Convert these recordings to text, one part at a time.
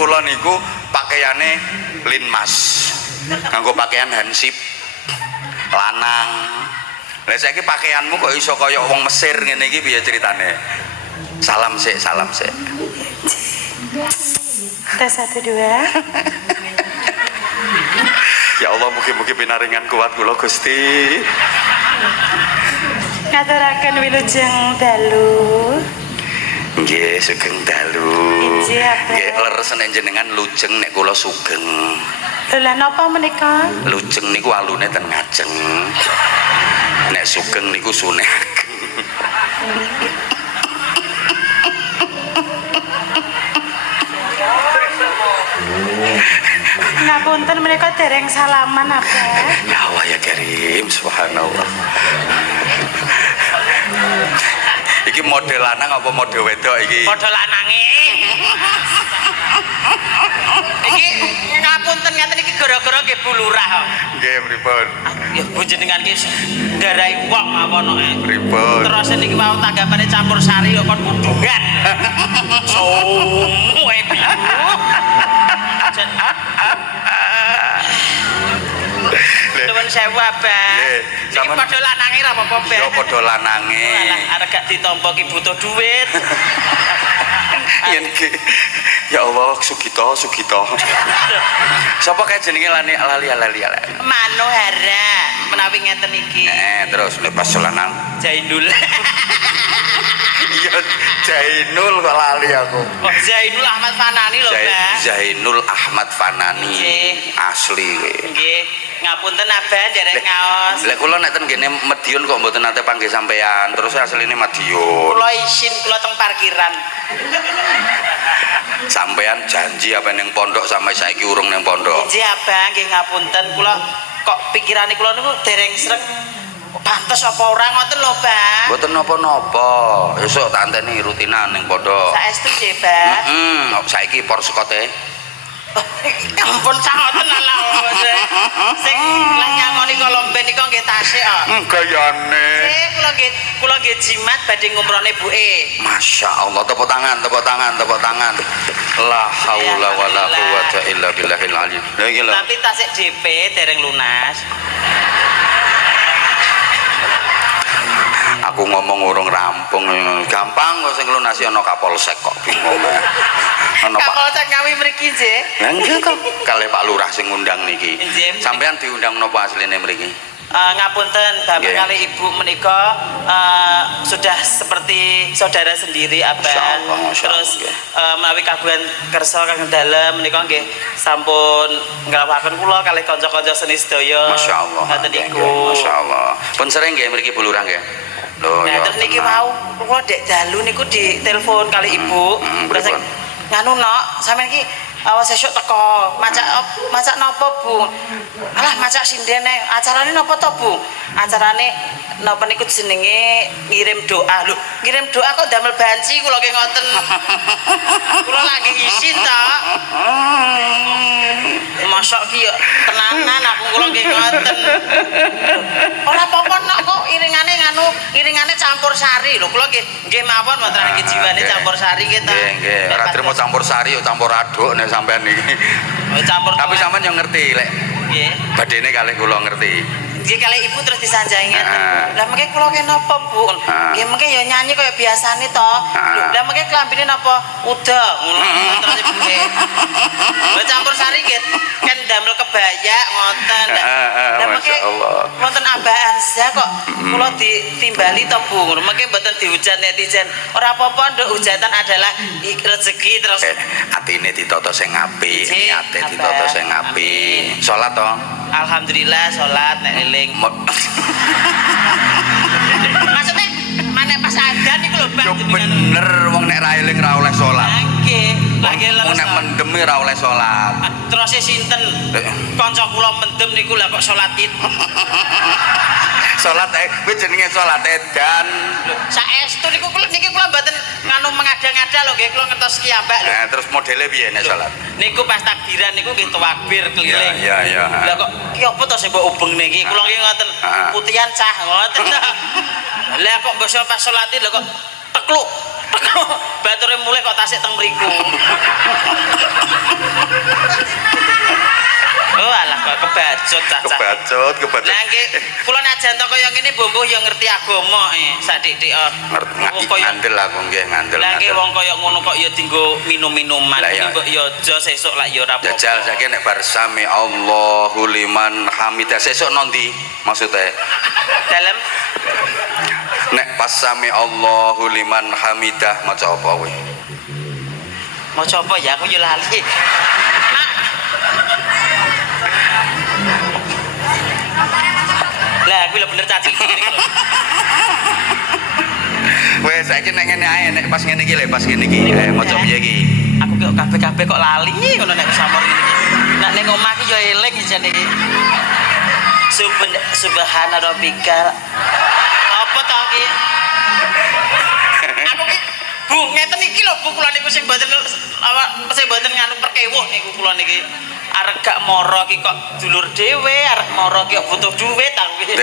kula niku pakaiane linmas. Nganggo pakaian hansip lanang. Lah saiki pakaianmu kok iso kaya wong Mesir ngene iki piye ceritane? Salam sik, salam sik. Tes 1 2. Ya Allah, mugi-mugi pinaringan kuat kula Gusti. Ngaturaken wilujeng dalu. Nggih, sugeng dalu. Nggih, leres nek jenengan lujeng nek kula sugeng. Lha napa menika? Lujeng niku alune ten ngajeng. Nek sugeng niku suneh ageng. Ngapunten menika dereng salaman apa? Ya Allah ya Karim, subhanallah. Iki model lanang apa model wedok iki? Model lanange. Iki ngapunten ngaten iki gara-gara nggih Bu Lurah kok. Nggih, pripun? Ya Bu jenengan iki ndarai wong awono ae. Pripun? Terus niki mau tanggapane campur sari kok kon kudungan. Somuwe Bu. Nuwun sewu Abah. Iki padha lanange ra apa-apa, Bah. Ya padha lanange. Alah arek gak ditampa ki butuh duit. Yen iki ya Allah Sugito. Sapa kae jenenge lali. Manohara menawi ngeten iki. Terus nek pas lanang Jainul. iya Jainul kok lali aku. Oh, Jainul Ahmad Fanani lho, Mbak. Jainul Ahmad Fanani. Nggih. Asli kowe. Nggih, ngapunten Abah derek ngaos. Lek kula nek ten kene Madiun kok mboten nate panggih sampean. Terus asline Madiun. Kula isin kula teng parkiran. Sampean janji apa ning pondok sampai saiki urung ning pondok. Nggih, Abah, nggih ngapunten kula kok pikirane kula niku dereng sreg. Pantes apa ora ngoten lho, Bang. Mboten napa-napa. Esuk tak anteni rutinan ning pondok. Saestu nggih, Bang. Saiki por sekote. Ampun sangoten ala. Sing lah nyangoni kolomben niku nggih tasik kok. Gayane. Kula nggih jimat badhe ngumrohne buke. Masya Allah, tepuk tangan. La haula wala quwata illa billahil aliyil. Lha iki lho. Tapi tasik DP dereng lunas. Aku ngomong urung rampung, gampang kok sing lunasi ana Kapolsek kok bingung. Ana Pak Kapolsek ngawi mriki nggih. Lah nggih to, kalih Pak Lurah sing ngundang niki. Nggih. Sampeyan diundang napa asline mriki? Ngapunten Bapak Nggih. kali Ibu menika sudah seperti saudara sendiri Abah. Masya Allah, Terus nggih. menawi kagungan kersa kang dalem menika nggih sampun ngrawakaken kula kalih kanca-kanca seni sedaya. Masya Allah. Ngoten Nggih, niku. Masya Allah. Pun sering nggih mriki Bu Lurah nggih. Lho Nah, ya. terus niki tenang. mau kula dek dalu niku ditelepon kali Ibu. Terus pripun? nganu nok, sampean iki awas sesuk teko. Masak napa, Bu? Alah, masak sinden acarane napa to, Bu? Acarane napa niku jenenge ngirim doa. Lho, ngirim doa kok damel banci kula nggih ngoten. Kula lagi isin to. Masuk ki tenanan aku kula nggih ngoten. Ora apa-apa nok kok iringane campur sari lho. Kula nggih mawon wonten nggih jiwane campur sari nggih ta. Nggih. Ora trimo campur sari yo campur aduk nek sampean iki. Campur. Tapi sampean yo ngerti lek nggih. badene kalih kula ngerti. Nggih kali Ibu terus disanjangi ngeten. Lah mengke kula ke napa, Bu? Nggih mengke ya nyanyi kaya biasane to. Lah mengke klambine napa? Uda. Ngono terus Ibu. Lah campur sari nggih kan damel kebaya ngoten. Lah mengke wonten Abah Anza kok kula ditimbali to, Bu. Ngono mengke mboten dihujan netizen. Ora apa-apa, nduk hujatan adalah rezeki terus. Atine ditata sing apik, Nggih, niate Abah. ditata sing apik. Salat to. Alhamdulillah salat nek eling. Maksudnya mana pas adzan niku lho, Bang. Yo bener wong nek ra eling ra oleh salat. Nggih, lagi Wong nek mendem ra oleh salat. Terus sinten? Kanca kula mendem niku lah kok salat Id. Salat kuwi jenenge salat edan. Saestu niku niki kula mboten nganu mengada-ngada lho nggih kula ngertos kiambak lho. Nah, terus modele piye nek salat? Niku pas takbiran niku nggih takbir keliling. Iya. Lah kok ki apa to sing mbok ubengne iki? Kula nggih ngoten. Putihan cah ngoten. Lah kok mbok pas salat lho kok tekluk Bature mulai kok tasik teng mriku. Oh alah kok kebacut caca. Kebacut. Lah nggih, kula nek janto kaya ngene mbombo ya ngerti agama sak dik-dik. Ngandel aku nggih ngandel. Lah nggih wong kaya ngono kok ya dienggo minum-minuman. Lah, ya. Mbok ya aja sesuk lak ya ora apa-apa. Jajal saiki nek bar sami Allahu liman hamidah sesuk nondi maksudnya Dalem nek pas sami Allahu liman hamidah maca apa kowe? maca apa ya aku ya lali. Lah aku lho bener caci. Wes saiki nek ngene ae nek pas ngene iki lho pas ngene iki maca piye iki? Aku kok kabeh-kabeh kok lali ngono nek samar iki. Nek ning omah ki yo eling jan iki. Subhana rabbika. Apa to iki? Aku ki Bu ngeten iki lho Bu kula niku sing mboten nganu perkewuh niku kula niki. Arek gak moro ki kok dulur dhewe, arek moro ki kok butuh duit aku ki.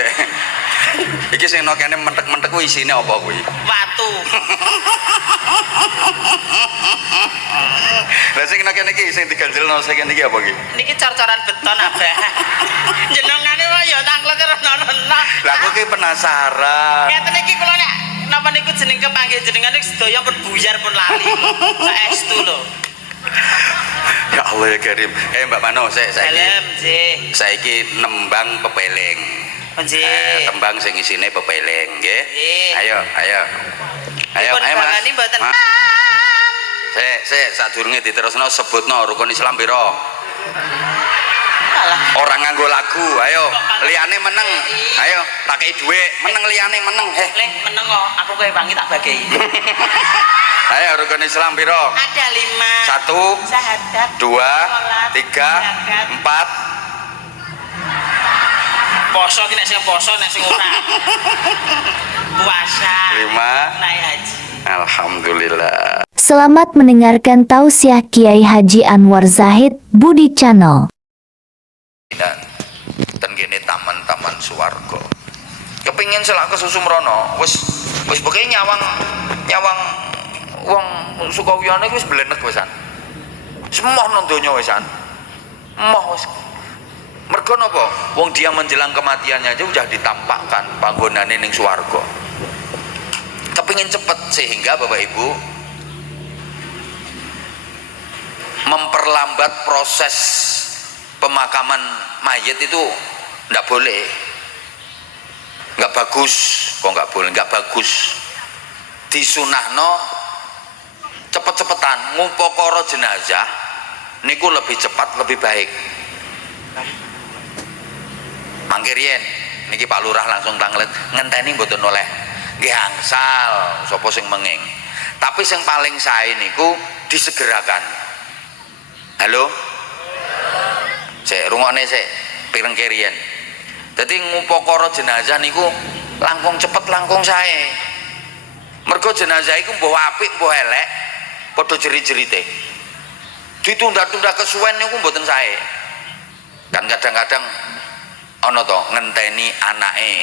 Iki sing no kene mentek-mentek ku isine apa kuwi? Watu. Lah sing no kene iki sing diganjelno sing kene iki apa iki? Niki cor-coran beton Abah. Jenengane wae ya tanglet rono. Lah aku ki penasaran. Ngeten iki kula nek napa niku jeneng kepanggih jenengan iki sedaya pun buyar pun lali. Saestu lho. Ya Allah ya Karim. Mbak Mano, saiki nembang pepeling. Nggih. Tembang sing isine pepeling, nggih. Ayo Mas. Bangani mboten. Sik, sadurunge diterusno sebutno rukun Islam pira? Alah. Orang nganggo lagu, ayo. Liyane meneng. Ayo, pakai dhuwit, meneng liyane meneng. Lek meneng kok aku kowe wangi tak bagi. Ayo rukun Islam pira? Ada 5. 1 Syahadat. 2 3 4 Poso ki nek sing poso nek sing ora. Puasa. 5 Naik haji. Alhamdulillah. Selamat mendengarkan tausiah Kiai Haji Anwar Zahid Budi Channel. Dan gini taman-taman swarga. Kepingin selak ke susu merono, wis pokoke nyawang wong Sukawiyane wis blenek wisan. Semoh nang donya wisan. Moh wis. Mergo napa? Wong dia menjelang kematiannya aja udah ditampakkan panggonane ning swarga. Kepingin cepet sehingga Bapak Ibu memperlambat proses pemakaman mayit itu nggak boleh, nggak bagus. Kok nggak boleh? Nggak bagus. Disunahno cepet-cepetan ngumpokoro jenazah niku lebih cepat lebih baik. Mangke riyen niki Pak Lurah langsung tanglet ngenteni mboten oleh nggih angsal sapa sing menging. Tapi sing paling sae niku disegerakan. Halo? Sik rungokne sik pireng keriyen. Dadi ngumpokoro jenazah niku langkung cepet langkung sae. Mergo jenazah iku mbuh apik mbuh elek padha jeri-jerite. Ditunda-tunda kesuwen niku mboten sae. Kan kadang-kadang ana to ngenteni anake.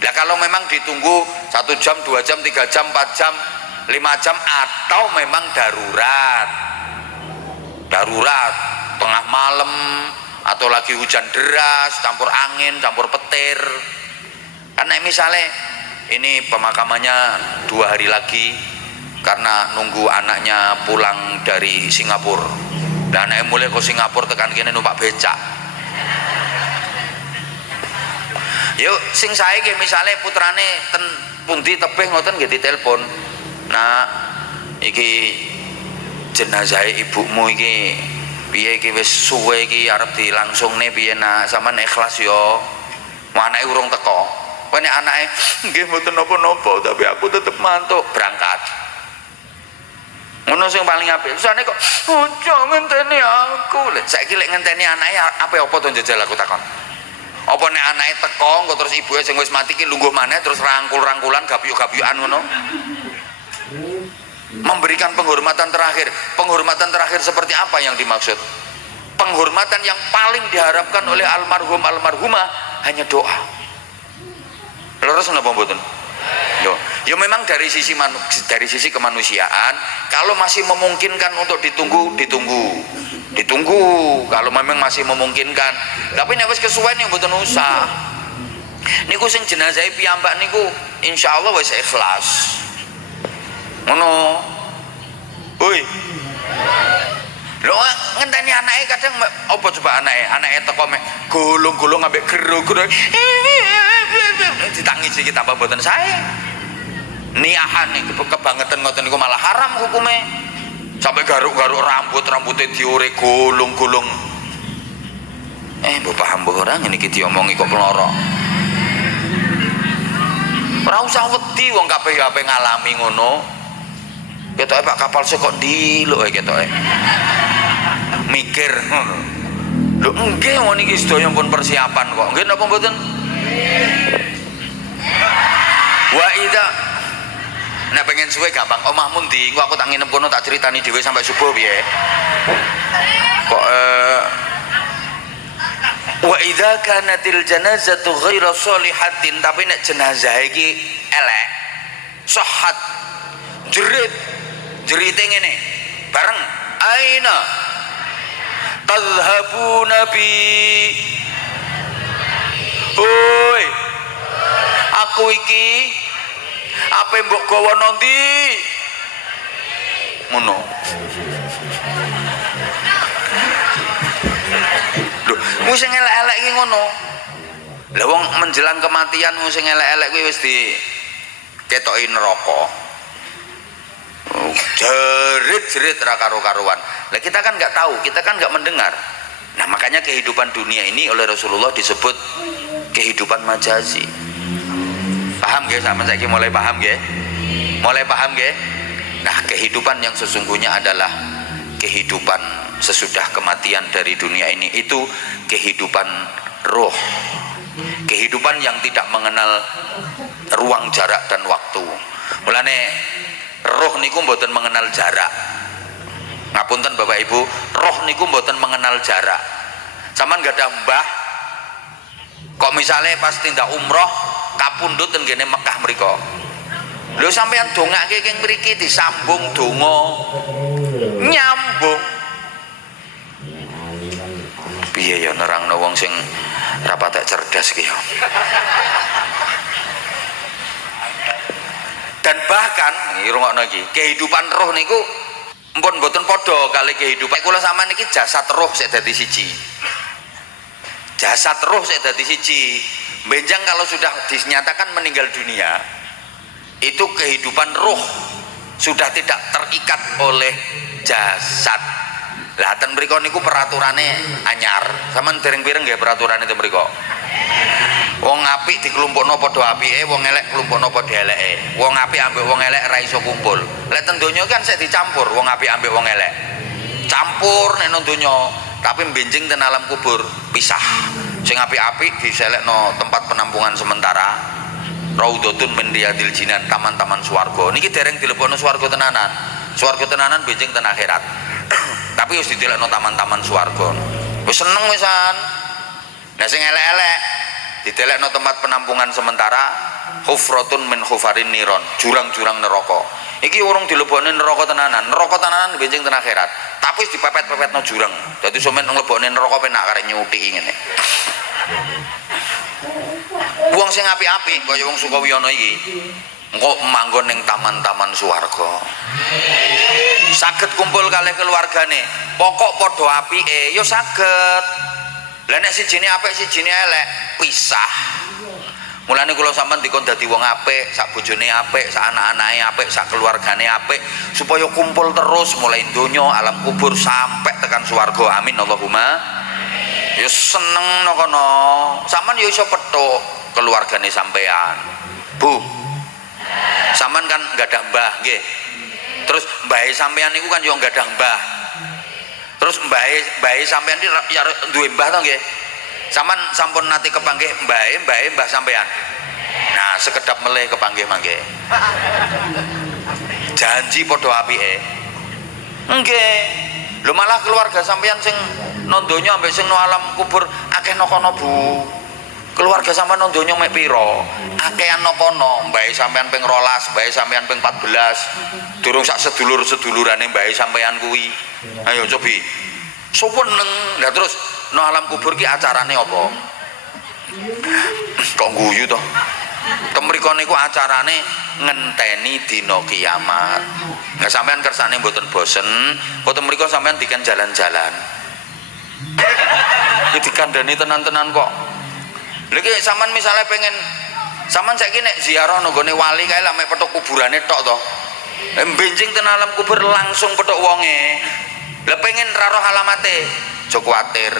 Lah kalau memang ditunggu 1 jam, 2 jam, 3 jam, 4 jam, 5 jam atau memang darurat tengah malam atau lagi hujan deras campur angin campur petir, karena misalnya ini pemakamannya 2 hari lagi karena nunggu anaknya pulang dari Singapura dan anaknya mulai ke Singapura tekan kene numpak becak. Yuk sing sae nggih misale putrane ten pundi tebeh ngoten nggih ditelepon. Nah, iki jenazah ibumu iki piye iki wis suwe iki arep dilangsungne piye nak sampean ikhlas yo. Anake urung teko. Kowe nek anake nggih mboten napa-napa tapi aku tetep mantuk berangkat. Ngono sing paling apik. Terusane kok ojo ngenteni aku. Lek saiki lek ngenteni anake apa to njajal aku takon. Apa nek anake teko engko terus ibuke sing wis mati ki lungguh maneh terus rangkul-rangkulan gapyuk-gapyukan ngono. Memberikan penghormatan terakhir. Penghormatan terakhir seperti apa yang dimaksud? Penghormatan yang paling diharapkan oleh almarhum almarhumah hanya doa. Leres napa mboten? Yo Ya memang dari sisi kemanusiaan, kalau masih memungkinkan untuk ditunggu kalau memang masih memungkinkan. Tapi nek wis kesuwen yang mboten usah. Niku sing jenazah piyambak niku insyaallah wis ikhlas. Ngono. Hoi. Lho ngenteni anake kadang apa coba anake teko mek gulung-gulung ambek gero-gero. Ditangisi kita tambah mboten sae. Niahan nih kebangetan ngoten niku malah haram hukume. Sampai garuk-garuk rambutnya diure gulung-gulung. Mbok paham mbok ora ngene iki diomongi kok peloro. Ora usah wedi wong kabeh ngalami ngono. Ketoke Pak kapal kok ndiluk ketoke. Mikir ngono. Lho nggih ngono iki sedaya pun persiapan kok. Nggih napa mboten? Wa idza nek pengen suwe gampang omahmu ndi engko aku tak nginep kono tak critani dhewe sampai subuh piye. Kok wa idza kanatil janazatu ghaira sholihatin, tapi nek jenazah iki elek sahhat jerite ngene bareng aina tadhhabuna bi oi aku iki apa mbok gawa nanti ngono lho wis sing elek-elek iki ngono lha wong menjelang kematian wis sing elek-elek kuwi wis di ketoki neraka jerit-jerit ra karo-karuan. Lah kita kan nggak tahu, kita kan nggak mendengar. Nah makanya kehidupan dunia ini oleh Rasulullah disebut kehidupan majazi. Paham nggih sampeyan saiki mulai paham nggih? Mulai paham nggih? Nah, kehidupan yang sesungguhnya adalah kehidupan sesudah kematian dari dunia ini, itu kehidupan roh. Kehidupan yang tidak mengenal ruang, jarak dan waktu. Mulane roh niku mboten mengenal jarak. Ngapunten Bapak Ibu, roh niku mboten mengenal jarak. Sampeyan gak ada mbah kok misalnya pas tindak umroh kapundhut teng ngene Mekah mriku. Lho sampeyan dongake keng mriki disambung donga nyambung. Piye ya nerangno wong sing ra patek cerdas ki ya. Dan bahkan ngrungokno iki, kehidupan roh niku mpun mboten padha kali kehidupan kula sampean iki jasad roh sik dadi siji. Jasad roh sik dadi siji. Benjang kalau sudah dinyatakan meninggal dunia, itu kehidupan roh sudah tidak terikat oleh jasad. Lah ten mriku niku peraturane anyar. Sampeyan dereng pireng nggih peraturane ten mriku? Wong apik dikelompokno padha apike, wong elek kelompokno padha eleke. Wong apik ambek wong elek ra iso kumpul. Lek ten donya kan sik dicampur wong apik ambek wong elek. Campur nek nang donya, tapi benjing ten alam kubur pisah. Sing apik-apik diselekno tempat penampungan sementara. Raudhatun min riyadil jinan, taman-taman swarga. Niki dereng dilebokno swarga tenanan. Swarga tenanan benjing ten akhirat. Tapi wis didelekno taman-taman swarga. Wis seneng wisan. Lah sing elek-elek didelekno tempat penampungan sementara, hufratun min hufarin niron, jurang-jurang neraka. Iki urung dilebokne neraka tenanan. Neraka tenanan benjing ten akhirat. Tapi wis dipepet-pepetno jurang. Dadi sampeyan nglebokne neraka penak karek nyuthiki ngene. Wong sing apik-apik kaya wong Sukawiyono iki engko manggon ning taman-taman swarga. Saged kumpul kalih keluargane. Pokok padha apike ya saged. Lah nek sijine apik sijine elek, pisah. Mulane kula sampean dikon dadi wong apik, sak bojone apik, sak anak-anake apik, sak keluargane apik, supaya kumpul terus mulai donya, alam kubur sampai tekan swarga. Amin Allahumma. Ya seneng no kono. Sampean ya iso petuk keluargane sampean. Bu. Sampean kan gadah mbah nggih. Terus mbahe sampean niku kan yo gadah mbah. Terus mbahe sampean iki ya duwe mbah to nggih. Sampean sampun nate kepanggih mbahe mbah sampean. Nah, sekedap meleh kepanggih mangke. Janji padha apike. Nggih. Lho malah keluarga sampean sing nang donya ambek sing nang alam kubur akeh no kono Bu. Keluarga sampean nang donya mek pira? Akehan napa no? Mbahe sampean ping 12, mbahe sampean ping 14. Durung sak sedulur-sedulurane mbahe sampean kuwi. Ayo cobi. Suweneng. Lah terus no alam kubur ki acarane apa? Kok guyu to? Temriko niku acarane ngenteni dina kiamat. Lah sampean kersane mboten bosen, kok temriko sampean diken jalan-jalan. Iki dikandani tenan-tenan kok. Lha iki sampean misale pengen sampean saiki nek ziarah nang gone wali kae lak mek petuk kuburane tok to. Benjing ten alam kubur langsung petuk wonge. Lah pengen ra roh alamate, aja kuwatir.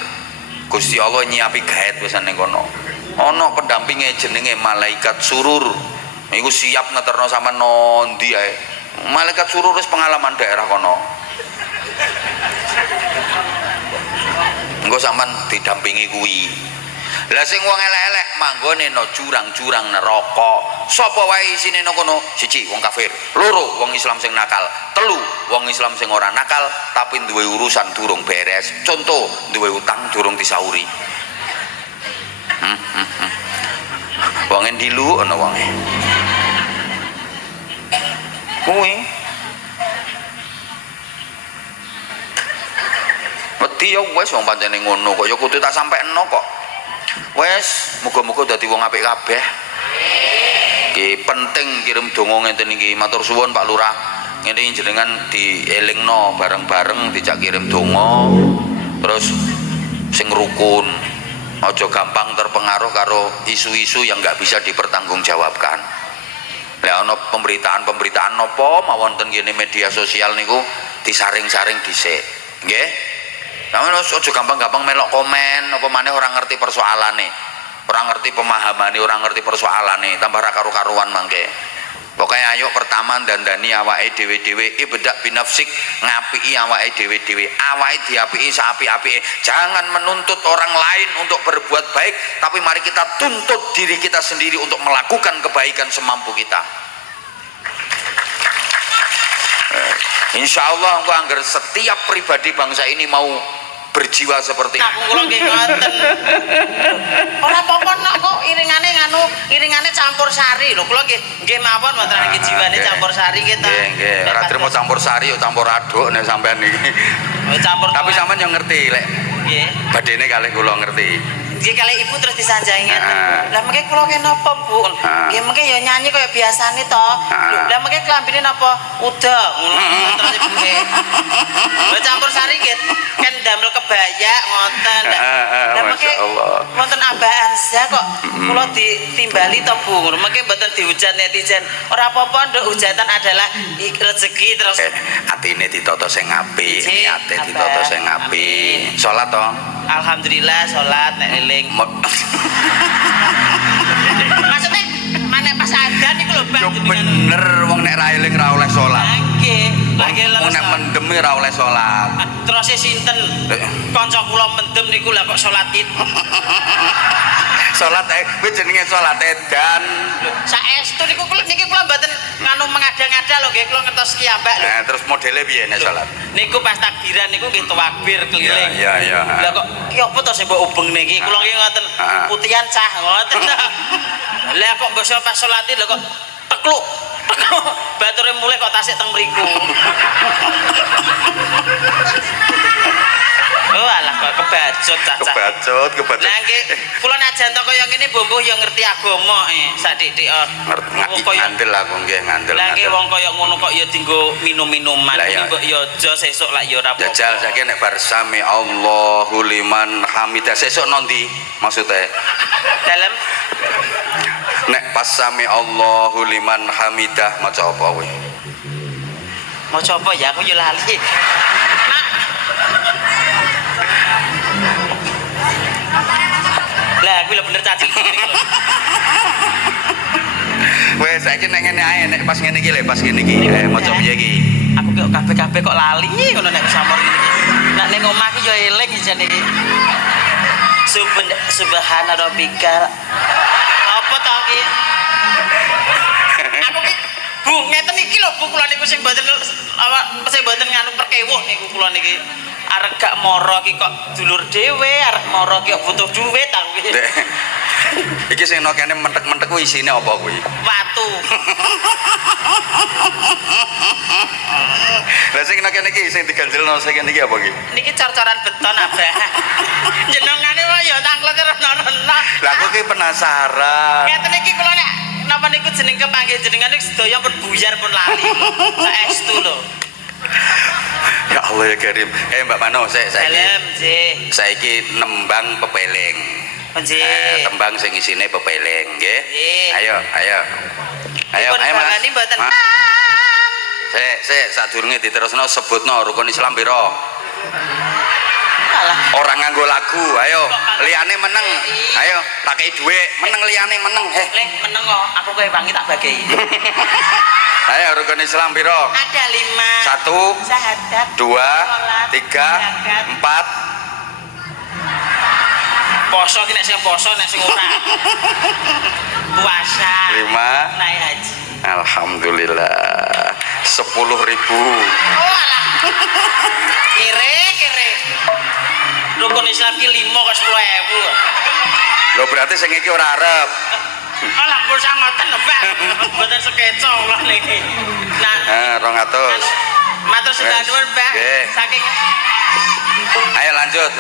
Gusti Allah nyiapi gaet wisan ning kono. Ana pendampinge jenenge malaikat surur. Iku siap ngeterno sampean nondi ae. Malaikat surur wis pengalaman daerah kono. Engko sampean didampingi kuwi. Lah sing wong elek-elek manggone no jurang-jurang neraka. Sapa wae isine nang kono? Siji wong kafir, loro wong Islam sing nakal, telu wong Islam sing ora nakal tapi duwe urusan durung beres. Contoh, duwe utang durung disauri. Wong endi lu ana wonge. Kuwi wedi ya wis wong pancene ngono kok ya kudu tak sampekno kok. Wes, muga-muga dadi wong apik kabeh. Iki penting kirim donga ngenten iki. Matur suwun Pak Lurah. Ngene jenengan dielingno bareng-bareng dijak kirim donga. Terus sing rukun. Aja gampang terpengaruh karo isu-isu yang enggak bisa dipertanggungjawabkan. Lah ana pemberitaan-pemberitaan napa mawon ten kene media sosial niku disaring-saring dhisik. Nggih? Sampeyan aja gampang-gampang melok komen apa maneh ora ngerti persoalane. Ora ngerti pemahamane, ora ngerti persoalane, tambah ra karu-karuan mangke. Pokoke ayo pertama dandani awake dhewe-dhewe, ibdak binafsik, ngapiki awake dhewe-dhewe. Awake diapiki saapi-apike. Jangan menuntut orang lain untuk berbuat baik, tapi mari kita tuntut diri kita sendiri untuk melakukan kebaikan semampu kita. Insya Allah engko anggar setiap pribadi bangsa ini mau berjiwa seperti Nah, kula nggih ngoten. Ora apa-apa nek kok iringane campur sari lho. Kula nggih mawon wonten iki jiwane campur sari nggih ta. Nggih, ora trimo campur sari yo campur aduk nek sampean iki. Campur. Tapi sampean yo ngerti lek. Nggih. Badene kalih kula ngerti. Nggih kalih ibu terus disanjangi ngeten. Lah mengke kula kene napa, Bu? Nggih mengke yo nyanyi kaya biasane to. Lah mengke klambine napa? Udah ngono terus ibu nggih. Lah campur sari nggih kan damel kebaya ngoten. Lah mengke wonten Abah Anza kok kula ditimbali to, Bu. Mengke mboten dihujat netizen. Ora apa-apa nduk hujatan adalah rezeki terus. Atine ditata sing apik, niate ditata sing apik. Salat to. Alhamdulillah salat nek eling. Maksudnya mana pas adzan iku lho Bang. Yo bener wong nek ra eling ra oleh salat. Nggih, lagi leres. Wong nek mendem ra oleh salat. Terus sinten? Kanca kula mendem niku lah kok salat Id. Salat kuwi jenenge salat edan. Saestu niku niki kula mboten nganu mengada-ngada lho nggih kula ngertos kiambak lho. Nah, terus modele piye nek salat? Niku pas takbiran niku nggih takbir keliling. Iya. Lah kok iki apa to sing mbok ubeng niki? Kula nggih ngoten. Putihan cah ngoten. Lah kok mbok pas salat lho kok tekluk. Bature mulai kok tasik teng mriku. Oh alah kok kebacut cah. Kebacut. Lah nggih kula najan to kaya ngene mbombo ya ngerti agama sadik-dik. Ngandel aku nggih ngandel. Lah nggih wong kaya ngono kok ya dienggo minum-minuman mbok ya aja sesuk lak ya ora apa-apa. Jajal saiki nek bar sami Allahu liman hamidah sesuk nondi maksude? Dalem Nek pas sami Allahu liman hamidah maca apa kowe? Maca apa ya aku yo lali. Nak. Lah aku lho bener caci. Wes saiki nek ngene ae nek pas ngene iki lho pas ngene iki maca piye iki? Aku kok kabeh-kabeh kok lali ngono nek samur iki. Nek ning omah iki yo eling jane iki. Subhana rabbika. Apa to iki? Aku ki Bu ngeten iki lho Bu kula niku sing mboten nganu perkewuh niku kula niki. Arek gak moro ki kok dulur dhewe, arek moro ki kok butuh duit aku ki. Iki sing no kene mentek-mentek kuwi isine apa kuwi? Watu. Lah sing no kene iki sing diganjelno sing kene iki apa iki? Niki cor-coran beton Abah. Jenengane wae ya tangklete rono-rono. Lah aku ki penasaran. Ngeten iki kula nek napa niku jeneng kepanggih jenengan niku sedaya pun buyar pun lali. Saestu lho. Ya Allah ya Karim. Mbak Mano, Dalem, nggih. saiki nembang pepeleng. Nggih. Tembang sing isine pepeleng, nggih. Nggih. Ayo, ayo. Ayo, Pun ayo Mas. bangani mboten. Ma- Sik, sadurunge diterusno sebutno rukun Islam pira? Alah. Orang nganggo lagu, ayo. Liyane meneng. Ayo, tak kei dhuwit, meneng liyane meneng. Lek meneng kok aku kowe wangi tak bagi. Ayo rukun Islam pira? Ada 5. 1 Syahadat. 2 Sholat, 3 zakat. 4 Poso ki nek sing poso nek sing ora. Puasa. 5 Naik haji. Alhamdulillah 10.000. Oh alah. Kere. Rukun Islam ki 5 kok 10.000. Lo berarti sing iki ora arep. Alah pulsa ngoten lho, Pak. Mboten sekeco kula niki. Nah, 200. matur sembah nuwun, Pak. Nggih. Saking Ayo lanjut.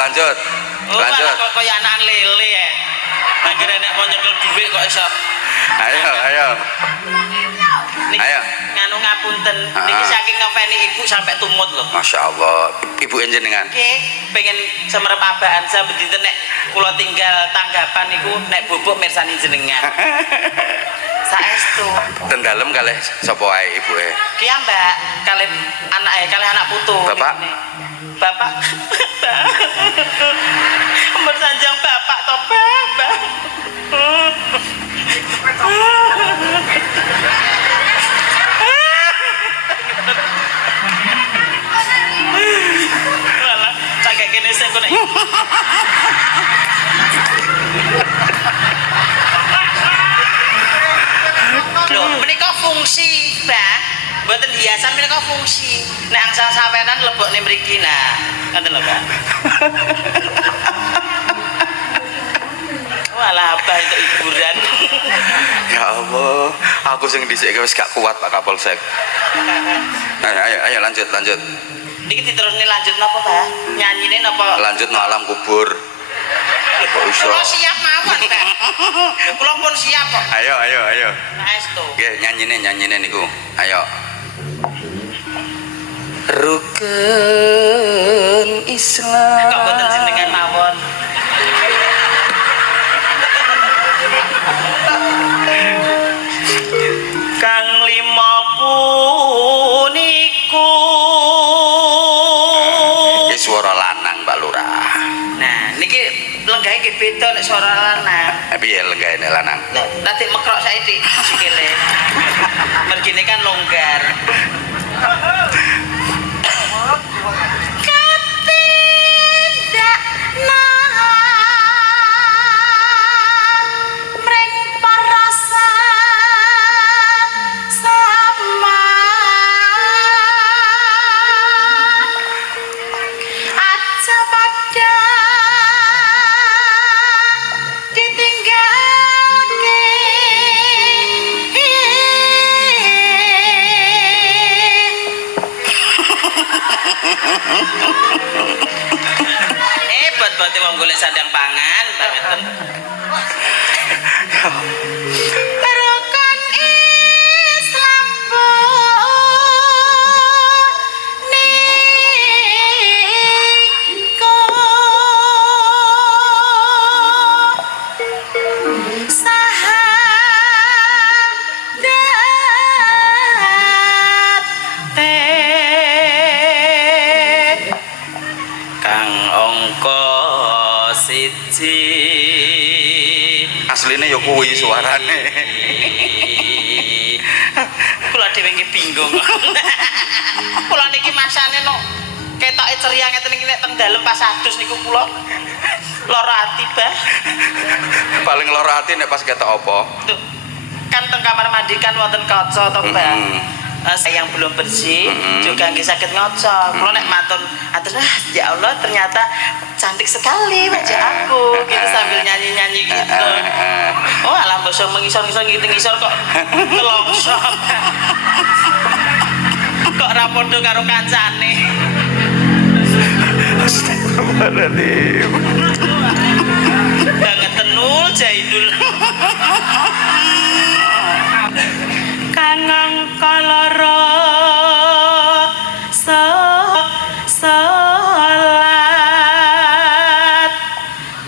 oh, alah kok kaya anak lele ya. Akhirnya nek mau nyekel dhuwit kok iso. Ayo. Niki Ayo. nganu ngapunten. Niki saking ngopeni ibu sampai tumut lho. Masya Allah. Ibu jenengan. Nggih, pengen semerep abaan sampe dinten nek kula tinggal tanggapan niku nek bubuk mirsani jenengan. Saestu. Ten dalem kalih sapa ae ibuke? Ki ya, Mbak, kalih anak putu. Bapak? Bapak. Mbak sanjang bapak to, Bapak. Walah, cagak kene sing kok nek lho, menika fungsi, Mbak. Mboten hiasan menika fungsi. Nek angsal sawenan lebokne mriki nah. Ngoten lho, Mbak. Walah, abah untuk hiburan. Ya Allah, aku sing dhisik wis gak kuat Pak Kapolsek. Ayo lanjut. Niki diterusne lanjut napa, Pak? Nyanyine napa? Lanjut no alam kubur. Kok iso? Kula siap mawon, Pak. Lho, kula pun siap kok. Ayo. Saestu. Nggih, nyanyine niku. Ayo. Rukun Islam. Kok boten jenengan mawon. Kang 5 puniku. Iki swara lanang Mbak Lurah. Nah, niki lenggahe nggih beda nek suara lanang. Piye lenggahane lanang? Nek tadi mekrok saiki sikile. Mergine kan longgar. Ketindak nahan mring parasa sama aja pada ditinggalke buat wong golek sandang pangan banget. Rukun Islam niku sahadat kang angka 1 Asline ya kuwi suarane. kula dhewe nggih bingung. Kula niki masane no ketoke ceria ngeten iki nek teng dalem pas adus niku kula lara ati, Bah. Paling lara ati nek pas ketok apa? Tuh, kan teng kamar mandi kan wonten kaca to, Bah. yang belum bersih juga nggih saged ngocok. Kula nek matur atur ya Allah ternyata cantik sekali wajah aku gitu sambil nyanyi-nyanyi gitu. Oh alah basa mengisor-ngisor gitu ngisor kok kelongsong. Kok ra padha karo kancane. Astagfirullahaladzim. Banget tenul Jainul. Kangang kaloro salat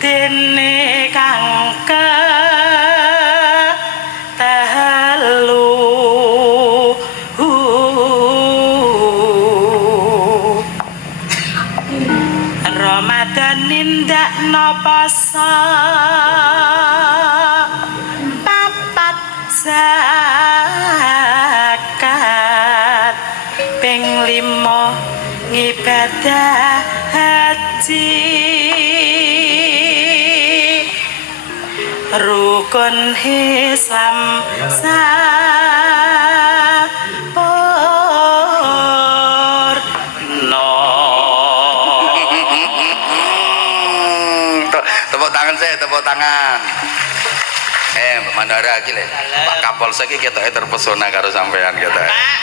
dene kang telu Ramadan nindak napa papat zakat ping 5 ngibadah haji rukun Islam Tepuk tangan. Mbak Mandara iki lho. Pak Kapolsek iki ketoke terpesona karo sampean ketoke. Pak,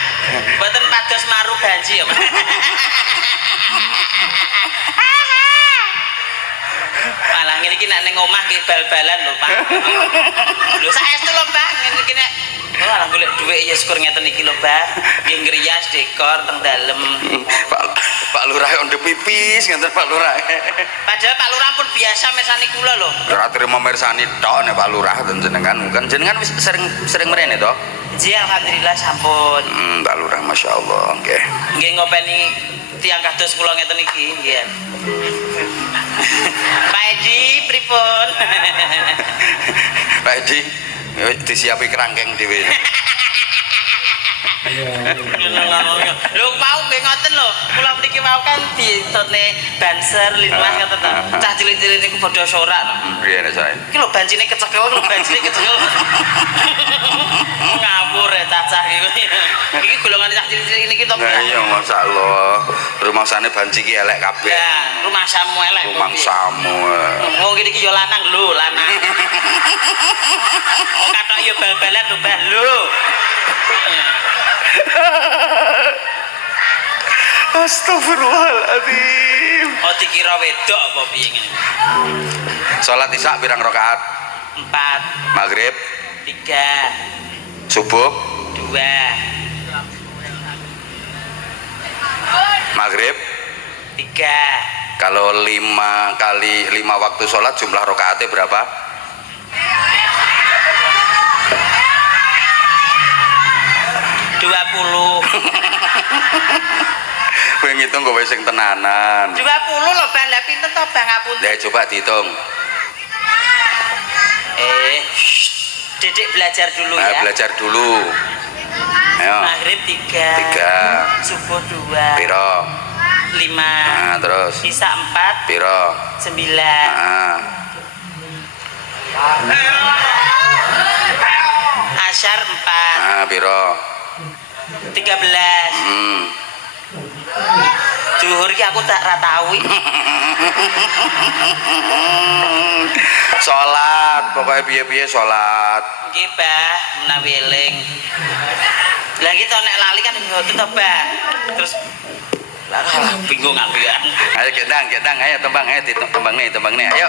mboten pados maru banji ya, Pak. Malah ngene iki nek ning omah ki bal-balan lho, Pak. Lho saestu lho, Pak. Ngene iki nek alah golek dhuwit ya syukur ngeten iki lho, Pak. Nggih ngrias dekor teng dalem. Pak Lurah onde pipis ngenten Pak Lurah. Padahal Pak Lurah pun biasa mersani kula lho. Ora trimo mirsani tok nek Pak Lurah jenengan kan jenengan wis sering mrene to? Ji alhamdulillah sampun. Pak Lurah masyaallah nggih. Nggih ngopeni tiyang kados kula ngeten iki nggih. Pak Edi pripun? Pak Edi disiapi kerangkeng dhewe. Lho mau nggih ngoten lho. Kula mriki mau kan ditone banser linmas ngoten to. Cah cilik-cilik niku bodho sorak. Piye nek sae? Iki lho bancine kecekel, lho bancine kecekel. Ngawur ya cacah iki. Iki golongan cah cilik-cilik niki to. Nah iya masyaallah. Rumangsane banci ki elek kabeh. Ya, rumah samu elek. Rumangsamu. Oh ngene iki yo lanang lho, lanang. Oh katok yo bal-balan lho, Mbah lho. Astagfirullahaladzim. Oh dikira wedok apa piye ngene? Salat Isya pirang rakaat? 4, Maghrib, 3, subuh, 2, maghrib. 3. Kalau 5 kali 5 waktu sholat jumlah rakaatnya berapa? 20. Kowe ngitung kowe sing tenanan. 20 lho Bang, lah pinten to Bang ngapunten. Lah coba dihitung. Dedek belajar dulu Nah, ya. belajar dulu. Ayo. Maghrib 3. Subuh 2. Piro? 5. Nah, terus. Isya 4. Piro? 9. Nah. Asyar 4. Nah, piro? 13. Zuhur ki aku tak ra tau iki. Salat, pokoknya piye-piye salat. Nggih, Bah, menawi eling. Lah kita nek lali kan mboten to, Bah. Terus lah bingung aku ya. Ayo gendang, ayo tembang, ayo tembang nih, ayo.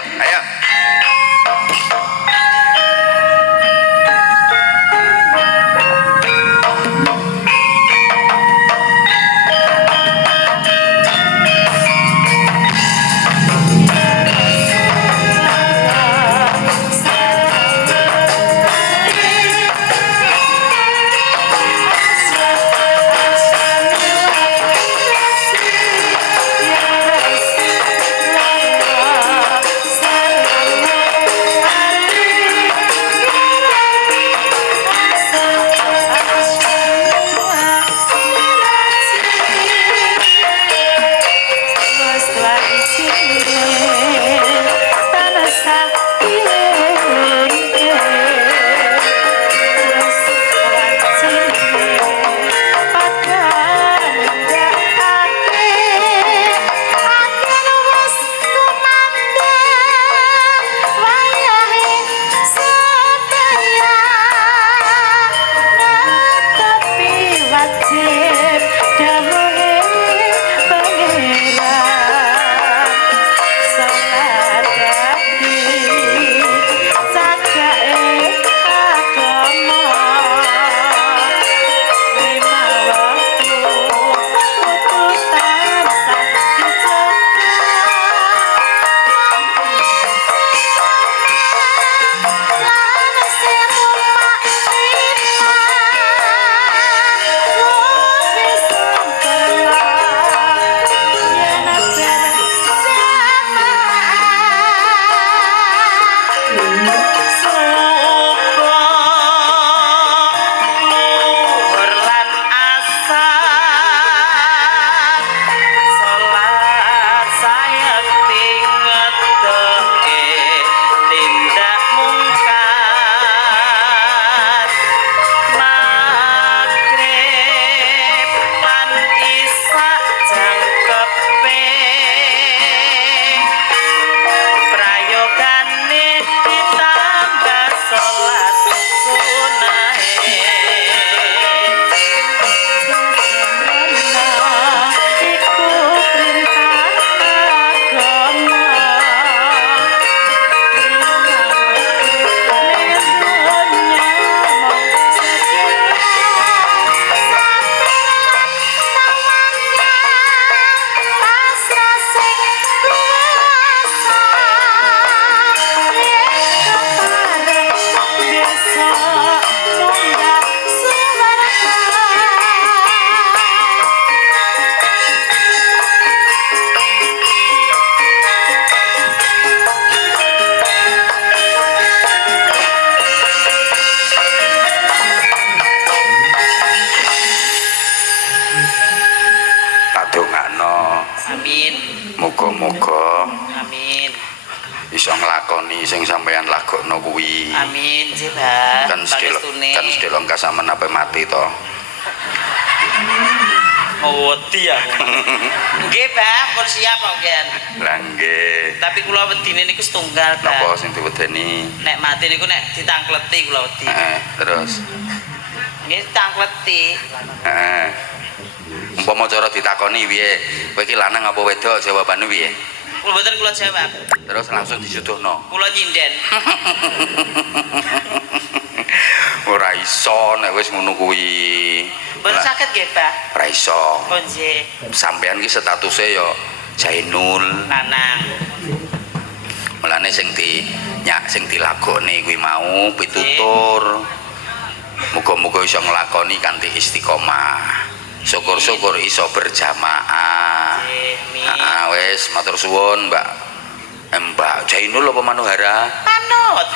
lakoni sing sampeyan lagokno kuwi. Amin sih Bah. Kan sedelo engka sampean ape mati to. Wedi ya. Nggih, Bah, pun siap kok, Gen. Lah nggih. Tapi kula wedine niku setunggal, Bah. Napa sing diwedeni? Nek mati niku nek ditangkleti kula wedi. Terus. Nggih ditangkleti. Heeh. Umpama cara ditakoni piye? Kowe iki lanang apa wedok? Jawabane piye? Kula mboten kula jawab. Terus langsung disuduhno. Kula nyinden. Ora iso nek wis ngono kuwi. Mboten saged nggih, Bah. Ora iso. Oh nggih. Sampean ki statuse ya Jainul. Lanang. Mulane sing dilakoni kuwi mau pitutur. Muga-muga iso nglakoni kanthi istiqomah. Syukur-syukur iso berjamaah. Heeh, wis matur suwun, Mbak Jainul apa Manuhara? Manut.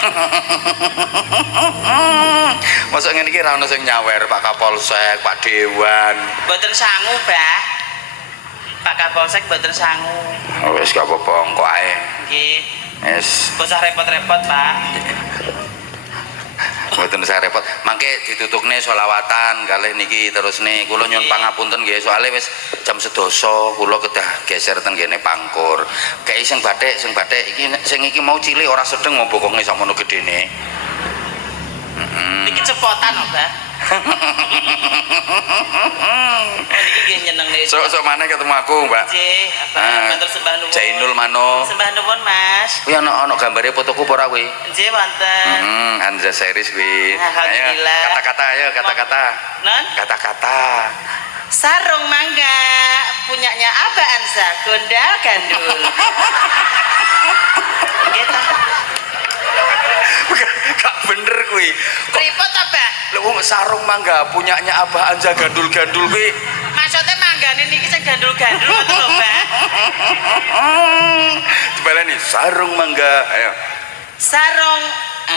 Masa ngene iki ra ono sing nyawer Pak Kapolsek, Pak Dewan. Mboten sangu, Bah. Pak Kapolsek mboten sangu. Oh, wis gak apa-apa engko ae. Nggih. Wis Bosah repot-repot, Pak. mboten saya repot. Mangke ditutupne selawatan kalih niki terus nih kula nyuwun pangapunten nggih soalé wis jam 11 kula kedah geser ten kene Pangkur. Kae sing bathik iki sing iki mau cilik ora sedeng mau bokonge sakmono gedene. Iki cepotan kok, Bah. Niki nggih nyenengne. Sok maneh ketemu aku, Mbak. Nggih, apa matur sembah nuwun. Jainul mano. Sembah nuwun, Mas. Kuwi ana gambare fotoku apa ora kuwi? Nggih, wonten. Hanza series kuwi. Alhamdulillah. Ayo kata-kata. Non? Kata-kata. Sarung mangga punyanya Aba Ansa, gondal gandul. Nggih ta? Gak bener kuwi. Pripot apa? Lho wong sarung mangga punyanya Abah Anja gandul-gandul kuwi. Maksudnya manggane niki sing gandul-gandul ngoten lho, Mbak. Dibaleni sarung mangga. Ayo. Sarung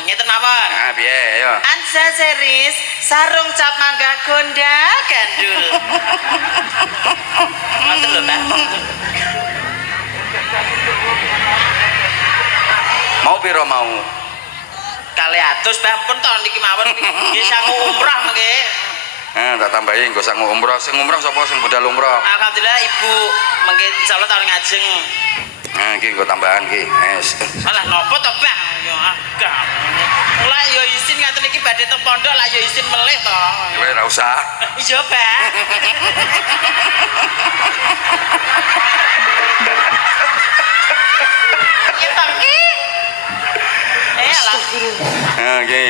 ngeten mawon. Ah piye ayo. Ansa series sarung cap mangga gondal gandul. Ngoten lho, Mbak. Mau piro mau? 200 Mbah pun to niki mawon nggih sangu umrah nggih. Tak tambahi nggo sangu umroh. Sing umroh sapa sing budal umroh? Alhamdulillah Ibu mengke insyaallah tahun ngajeng. Nah, iki nggo tambahan iki. Wes. Alah nopo to, Bang? Ya agak. Mulai yo isin ngaten iki badhe teng pondok lah yo isin melih to. Kowe ora usah. Iya, Bang. Ya tangki. Alah. Nah, iki.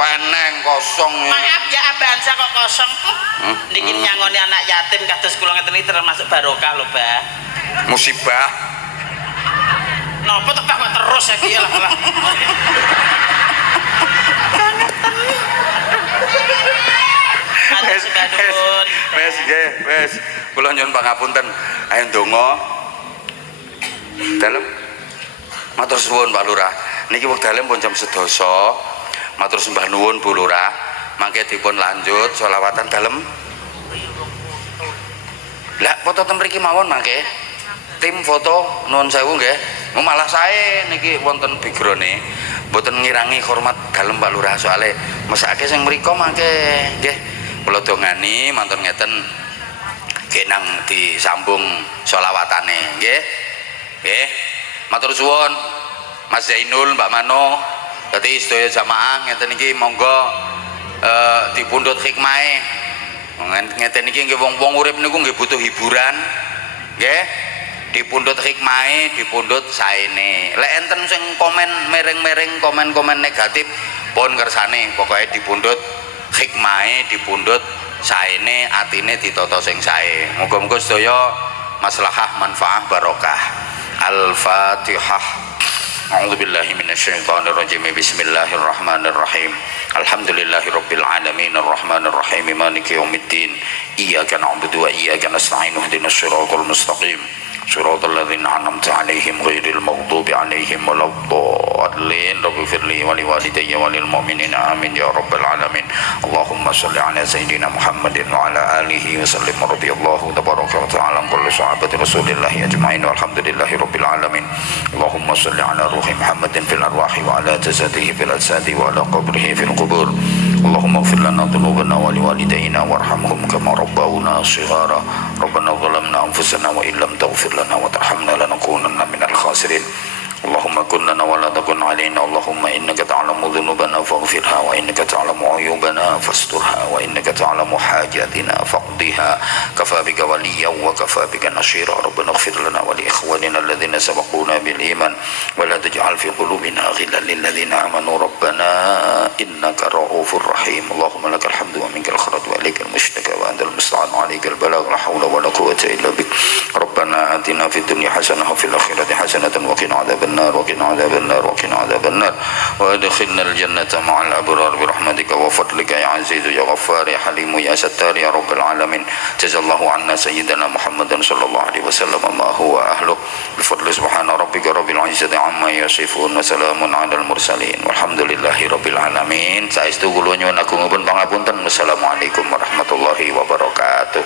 Keneng kosong ya. Maaf ya Abansa kok kosong. Niki nyangoni anak yatim kados kula ngeten iki termasuk barokah lho, Bah. Musibah. Napa tebak kok terus iki lah. Wes nggih, wes. Kula nyuwun pangapunten. Ayo ndonga. Dalem. Matur suwun Pak Lurah. Niki wekdale pun jam 11. Matur sembah nuwun Bu Lurah. Mangke dipun lanjut selawatan dalem. Lah foto ten mriki mawon mangke. Tim foto nuwun sewu nggih. Malah sae niki wonten background-e. Mboten ngirangi hormat dalem Pak Lurah soalé mesake sing mriko mangke nggih. Kula dongani mantun ngeten genang disambung selawatane nggih. Nggih. Matur suwun Mas Zainul, Mbak Mano. Dadi sedaya jamaah ngeten iki monggo dipundhut hikmahe. Ngeten iki nggih wong-wong urip niku nggih butuh hiburan. Nggih. Dipundhut hikmahe, dipundhut saene. Lek enten sing komen mereng-mereng, komen-komen negatif pun kersane, pokoke dipundhut hikmahe, dipundhut saene, atine ditata sing sae. Muga-muga sedaya maslahah, manfaah, barokah. Al-Fatihah. A'udzubillahi minasyaitonir rajim. Bismillahirrahmanirrahim. Alhamdulillahirabbil alamin arrahmanir rahim maliki yaumiddin. Iyyaka na'budu wa iyyaka nasta'in ihdinas siratal mustaqim. صراط الذين أنعمت عليهم غير المغضوب عليهم ولا الضالين رب اغفر لي ولوالدي وللمؤمنين آمين يا رب العالمين اللهم صل على سيدنا محمد وعلى آله وسلم رضي الله تبارك وتعالى عن كل صحابة رسول الله أجمعين والحمد لله رب العالمين اللهم صل على روح محمد في الأرواح وعلى جسده في الأجساد وعلى قبره في القبور اللهم اغفر لنا ذنوبنا ولوالدينا وارحمهم كما ربونا صغارا ربنا ظلمنا أنفسنا وإن لم تغفر لنا وترحمنا لنكونن من الخاسرين اللهم كن لنا ولا تكن علينا اللهم إنك تعلم ذنوبنا فاغفرها وإنك تعلم عيوبنا فاسترها وإنك تعلم حاجاتنا فاقضها كفى بك وليا وكفى بك نصيرا ربنا اغفر لنا ولإخواننا الذين سبقونا بالإيمان ولا تجعل في قلوبنا غلا للذين آمنوا ربنا إنك رؤوف رحيم اللهم لك الحمد ومنك الخير وإليك المشتكى وأنت المستعان وعليك البلاغ لا حول ولا قوة إلا بك ربنا آتنا في الدنيا حسنة وفي الآخرة حسنة وقنا عذاب النار وقنا عذاب النار وقنا عذاب النار وادخلنا الجنة مع الأبرار برحمتك وفضلك يا عزيز يا غفار يا حليم يا ستار يا رب العالمين جزا الله عنا سيدنا محمد صلى الله عليه وسلم ما هو أهله بفضل سبحان ربك رب العزة عما يصفون وسلام على المرسلين والحمد لله رب العالمين. Saestu kula nyuwun agung pangapunten. Wassalamualaikum warahmatullahi wabarakatuh.